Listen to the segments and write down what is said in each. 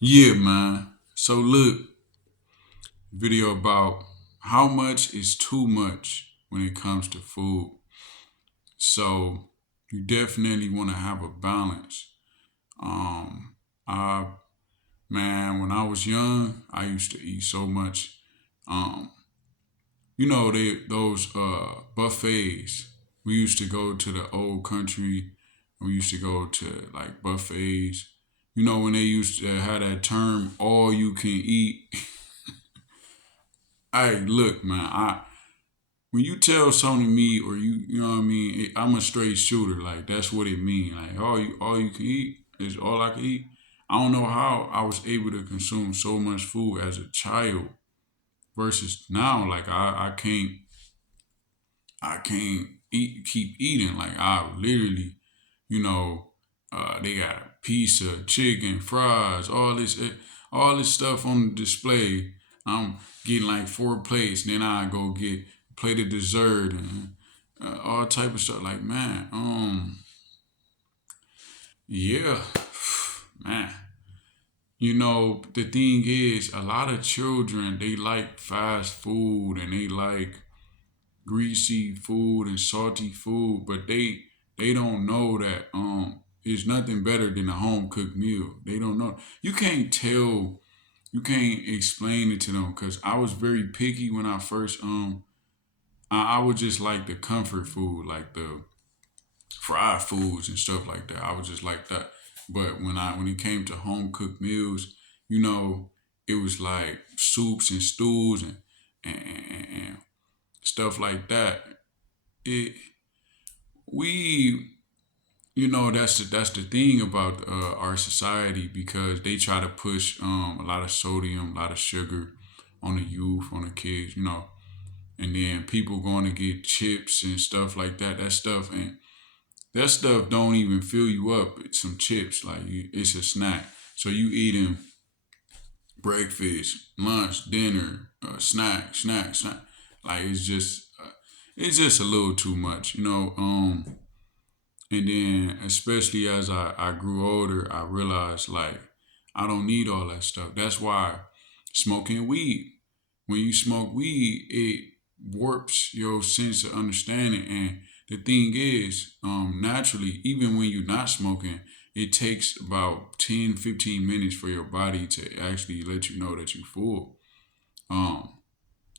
Yeah, man. So look, video about how much is too much when it comes to food. So you definitely want to have a balance. Um, I Man, when I was young, I used to eat so much. Um, those buffets. We used to go to the old country. We used to go to like buffets. You know when they used to have that term "all you can eat." Hey, look, man. I When you tell something to me, or you know what I mean, I'm a straight shooter. Like that's what it means. Like all you can eat is all I can eat. I don't know how I was able to consume so much food as a child versus now. Like I can't keep eating. Like I literally, you know, they got pizza, chicken, fries, all this stuff on the display. I'm getting like 4 plates, then I go get a plate of dessert and all type of stuff. Like man, yeah, man. The thing is, a lot of children they like fast food and they like greasy food and salty food, but they don't know that there's nothing better than a home cooked meal. They don't know. You can't explain it to them because I was very picky when I first I would just like the comfort food, like the fried foods and stuff like that. I was just like that. But when it came to home cooked meals, you know, it was like soups and stews and stuff like that. It we that's the thing about our society because they try to push a lot of sodium, a lot of sugar on the youth, on the kids, and then people going to get chips and stuff like that. That stuff don't even fill you up. It's some chips, like it's a snack. So you eating breakfast, lunch, dinner, snack. Like it's just a little too much, And then, especially as I grew older, I realized like I don't need all that stuff. That's why smoking weed, when you smoke weed, it warps your sense of understanding. And the thing is, naturally, even when you're not smoking, it takes about 10, 15 minutes for your body to actually let you know that you're full. Um,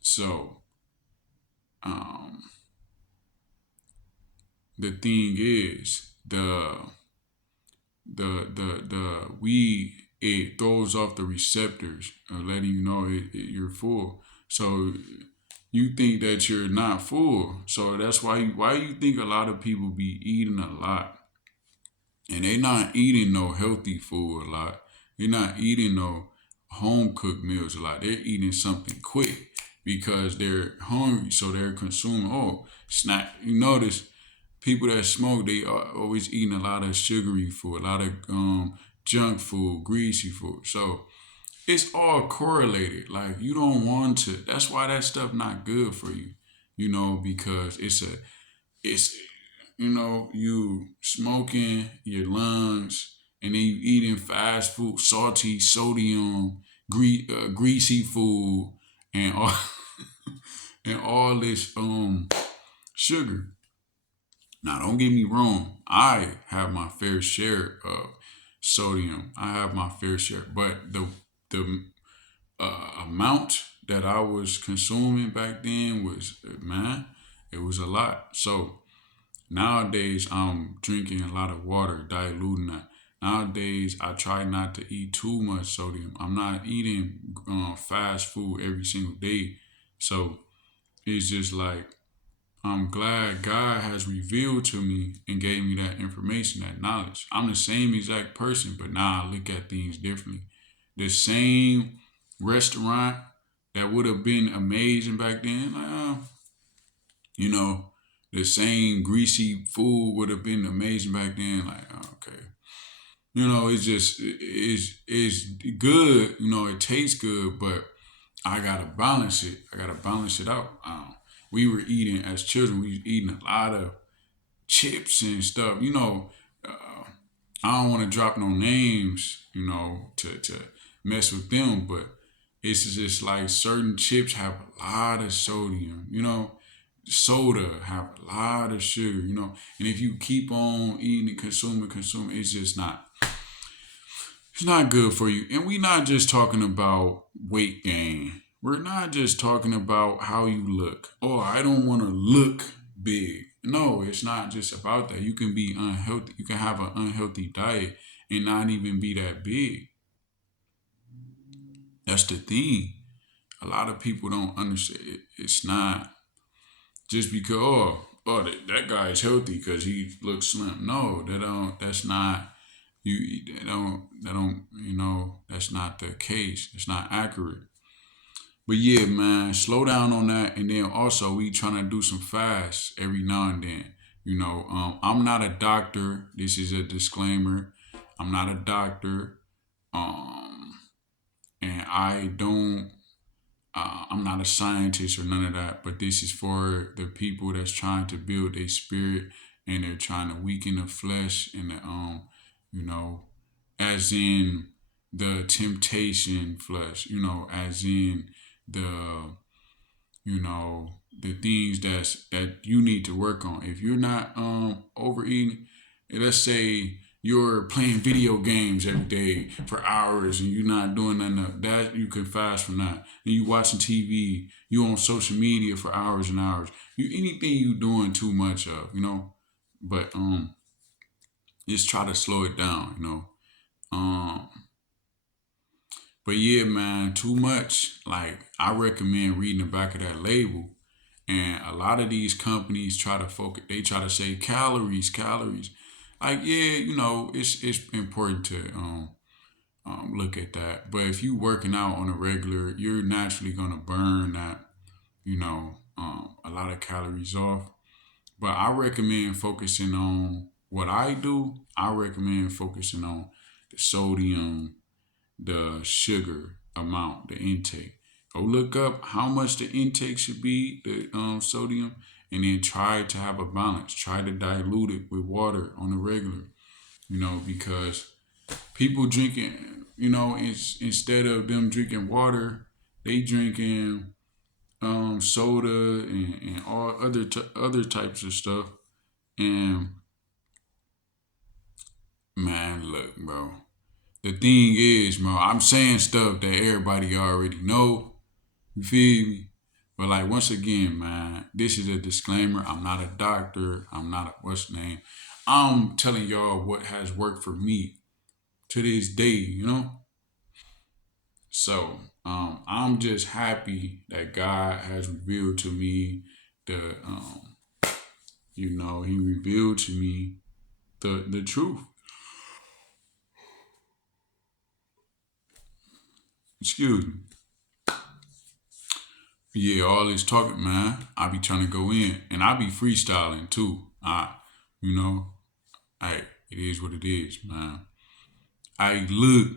so, um, the thing is, the weed it throws off the receptors, letting you know you're full. So you think that you're not full. So that's why you think a lot of people be eating a lot, and they not eating no healthy food a lot. They're not eating no home cooked meals a lot. They're eating something quick because they're hungry, so they're consuming. Oh, snack. You notice people that smoke, they are always eating a lot of sugary food, a lot of junk food, greasy food. So it's all correlated. Like you don't want to. That's why that stuff not good for you. Because it's you smoking your lungs, and then you eating fast food, salty, sodium, greasy food, and all and all this sugar. Now, don't get me wrong. I have my fair share of sodium. I have my fair share, but the amount that I was consuming back then was man, it was a lot. So nowadays, I'm drinking a lot of water, diluting that. Nowadays, I try not to eat too much sodium. I'm not eating fast food every single day. So it's just like I'm glad God has revealed to me and gave me that information, that knowledge. I'm the same exact person, but now I look at things differently. The same restaurant that would have been amazing back then, like, you know, the same greasy food would have been amazing back then. Like, okay, it's just it's good. It tastes good, but I gotta balance it. I gotta balance it out. We were eating as children. We was eating a lot of chips and stuff. Uh, I don't want to drop no names, to mess with them, but it's just like certain chips have a lot of sodium, soda have a lot of sugar, and if you keep on eating and consuming, it's not good for you. And we're not just talking about weight gain. We're not just talking about how you look. Oh, I don't want to look big. No, it's not just about that. You can be unhealthy. You can have an unhealthy diet and not even be that big. That's the thing. A lot of people don't understand. It's not just because that guy is healthy because he looks slim. No, that don't. That's not you. That don't. That's not the case. It's not accurate. But yeah, man, slow down on that. And then also, we trying to do some fast every now and then. I'm not a doctor. This is a disclaimer. I'm not a doctor. Um, and I don't. I'm not a scientist or none of that. But this is for the people that's trying to build a spirit and they're trying to weaken the flesh and you know, as in the temptation flesh. As in the the things that you need to work on. If you're not overeating, let's say you're playing video games every day for hours and you're not doing nothing that you can fast from that. And you watching TV, you on social media for hours and hours. Anything you doing too much of, But just try to slow it down. Um but yeah, man, too much. Like I recommend reading the back of that label. And a lot of these companies try to focus. They try to say calories, calories. Like yeah, it's important to look at that. But if you working out on a regular, you're naturally gonna burn that a lot of calories off. But I recommend focusing on what I do. I recommend focusing on the sodium, the sugar amount, the intake. Go look up how much the intake should be, the sodium, and then try to have a balance. Try to dilute it with water on a regular, because people drinking, instead of them drinking water, they drinking soda and all other types of stuff. And man, look, bro. The thing is, bro, I'm saying stuff that everybody already know. You feel me? But like once again, man, this is a disclaimer. I'm not a doctor. I'm not a what's the name. I'm telling y'all what has worked for me to this day. So I'm just happy that God has revealed to me the He revealed to me the truth. Excuse me. Yeah, all this talking, man. I be trying to go in, and I be freestyling too. You know, I it is what it is, man. I look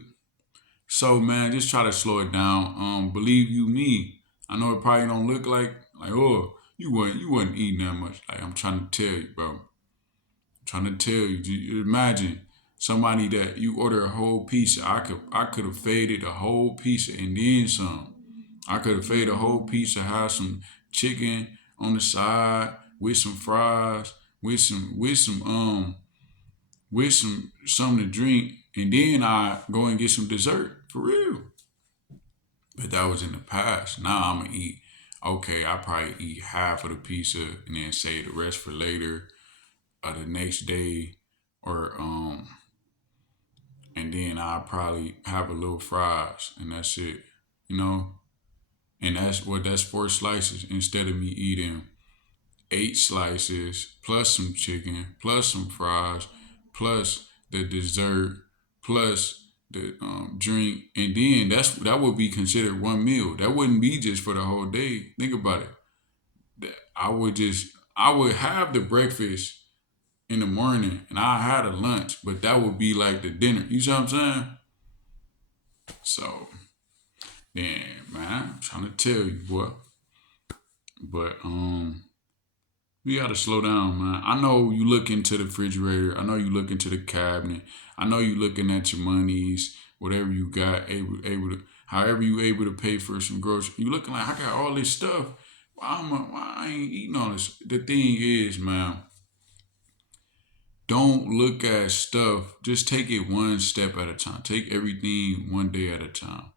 so, man. Just try to slow it down. Believe you me. I know it probably don't look like oh you wasn't eating that much. Like I'm trying to tell you, bro. I'm trying to tell you. You imagine somebody that you order a whole pizza. I could have faded a whole pizza and then some. I could have fed a whole pizza, have some chicken on the side with some fries, with some something to drink, and then I go and get some dessert for real. But that was in the past. Now I'm gonna eat. Okay, I probably eat half of the pizza and then save the rest for later or the next day, or and then I probably have a little fries and that's it. You know, and that's 4 slices instead of me eating 8 slices plus some chicken plus some fries plus the dessert plus the drink, and then that would be considered one meal. That wouldn't be just for the whole day. Think about it. I would have the breakfast in the morning and I had a lunch, but that would be like the dinner. You see what I'm saying? So, man, I'm trying to tell you, boy. But You gotta slow down, man. I know you look into the refrigerator. I know you look into the cabinet. I know you looking at your monies, whatever you got, able to, however you able to pay for some groceries. You looking like I got all this stuff. Why I ain't eating all this? The thing is, man, don't look at stuff. Just take it one step at a time. Take everything one day at a time.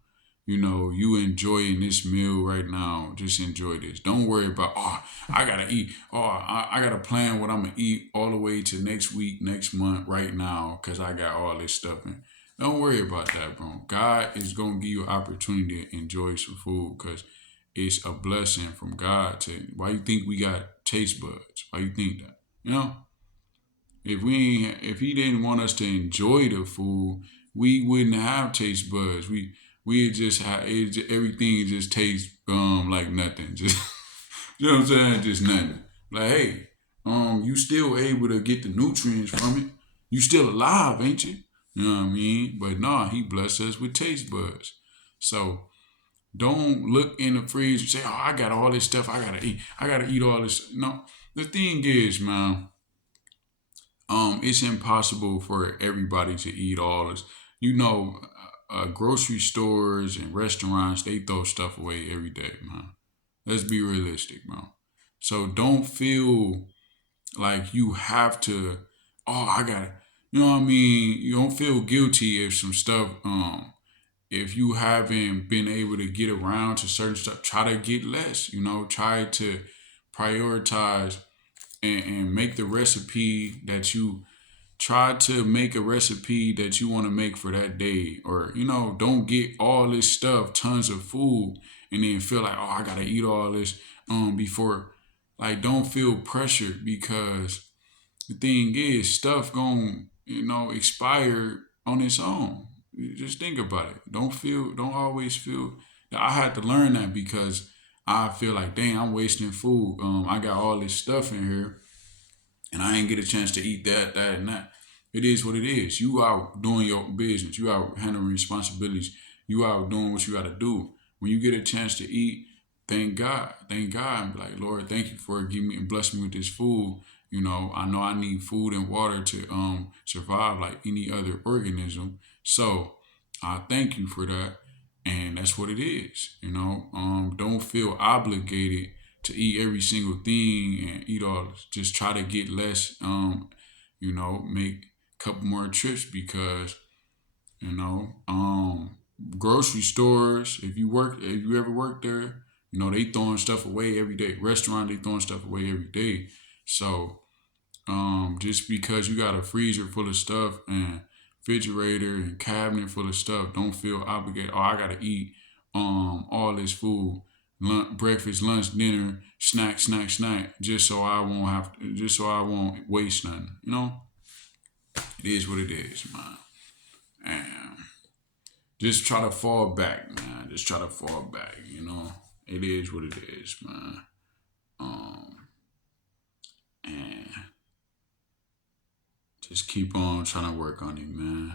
You enjoying this meal right now. Just enjoy this. Don't worry about, I gotta eat. I gotta plan what I'm gonna eat all the way to next week, next month, right now, because I got all this stuff in. Don't worry about that, bro. God is gonna give you an opportunity to enjoy some food because it's a blessing from God to why you think we got taste buds? Why you think that? You know? If he didn't want us to enjoy the food, we wouldn't have taste buds. We just have everything just tastes like nothing. Just you know what I'm saying? Just nothing. Like hey, you still able to get the nutrients from it. You still alive, ain't you? You know what I mean? But nah, he blessed us with taste buds. So don't look in the fridge and say, "Oh, I got all this stuff. I gotta eat. I gotta eat all this." No, the thing is, man, it's impossible for everybody to eat all this. You know, grocery stores and restaurants they throw stuff away every day, man. Let's be realistic, man. So don't feel like you have to. Oh, I got to. You know what I mean? You don't feel guilty if some stuff. If you haven't been able to get around to certain stuff, try to get less. Try to prioritize and make the recipe that you try to make a recipe that you want to make for that day or don't get all this stuff tons of food and then feel like I gotta eat all this before like don't feel pressured because the thing is stuff gon' expire on its own. Just think about it. Don't always feel I had to learn that because I feel like dang I'm wasting food. I got all this stuff in here and I ain't get a chance to eat that, and that. It is what it is. You out doing your business. You out handling responsibilities. You out doing what you got to do. When you get a chance to eat, thank God. Thank God. And be like, Lord, thank you for giving me and blessing me with this food. I know I need food and water to survive like any other organism. So I thank you for that. And that's what it is. Don't feel obligated to eat every single thing and eat all this. Just try to get less, make a couple more trips because, grocery stores, if you ever work there, they throwing stuff away every day. Restaurant, they throwing stuff away every day. So, just because you got a freezer full of stuff and refrigerator and cabinet full of stuff, don't feel obligated. Oh, I gotta eat all this food breakfast, lunch, dinner, snack, just so I won't just so I won't waste nothing. It is what it is, man. And just try to fall back, man. Just try to fall back. It is what it is, man. And just keep on trying to work on it, man.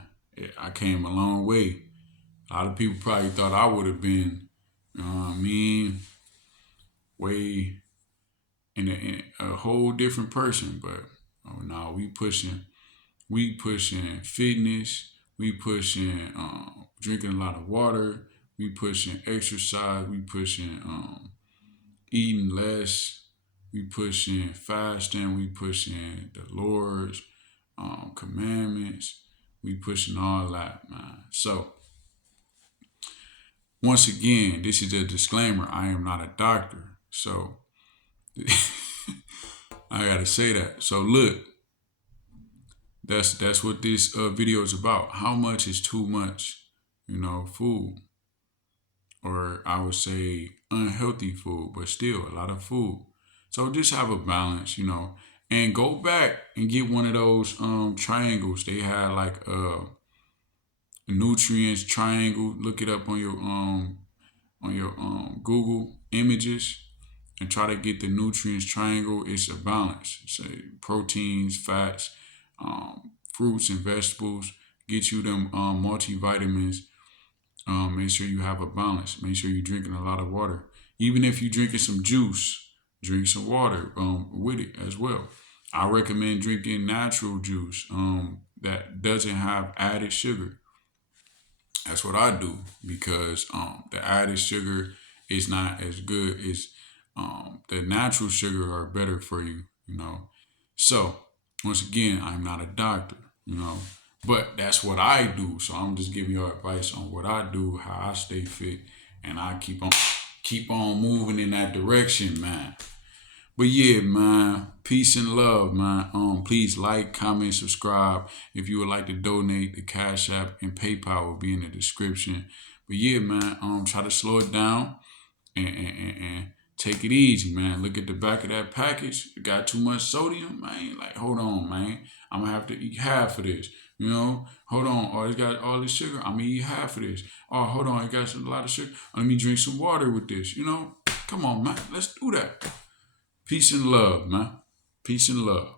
I came a long way. A lot of people probably thought I would have been, way in a whole different person. But no, we pushing fitness, we pushing drinking a lot of water, we pushing exercise, we pushing eating less, we pushing fasting, we pushing the Lord's commandments, we pushing all that, man. So once again, this is a disclaimer. I am not a doctor, so I gotta say that. So look, that's what this video is about. How much is too much, food, or I would say unhealthy food, but still a lot of food. So just have a balance, and go back and get one of those triangles. They had like nutrients triangle. Look it up on your Google images and try to get the nutrients triangle. It's a balance. So proteins, fats, fruits and vegetables. Get you them multivitamins. Make sure you have a balance. Make sure you're drinking a lot of water. Even if you're drinking some juice, drink some water with it as well. I recommend drinking natural juice that doesn't have added sugar. That's what I do because the added sugar is not as good as the natural sugar are better for you, you know. So once again, I'm not a doctor, you know, but that's what I do. So I'm just giving you advice on what I do, how I stay fit, and I keep on moving in that direction, man. But yeah, man, peace and love, man. Please like, comment, subscribe. If you would like to donate, the Cash App and PayPal will be in the description. But yeah, man, try to slow it down and take it easy, man. Look at the back of that package. It got too much sodium, man. Like, hold on, man. I'm gonna have to eat half of this. You know, hold on. Oh, it's got all this sugar. I'm gonna eat half of this. Oh, hold on. It got a lot of sugar. Let me drink some water with this. You know, come on, man. Let's do that. Peace and love, man. Peace and love.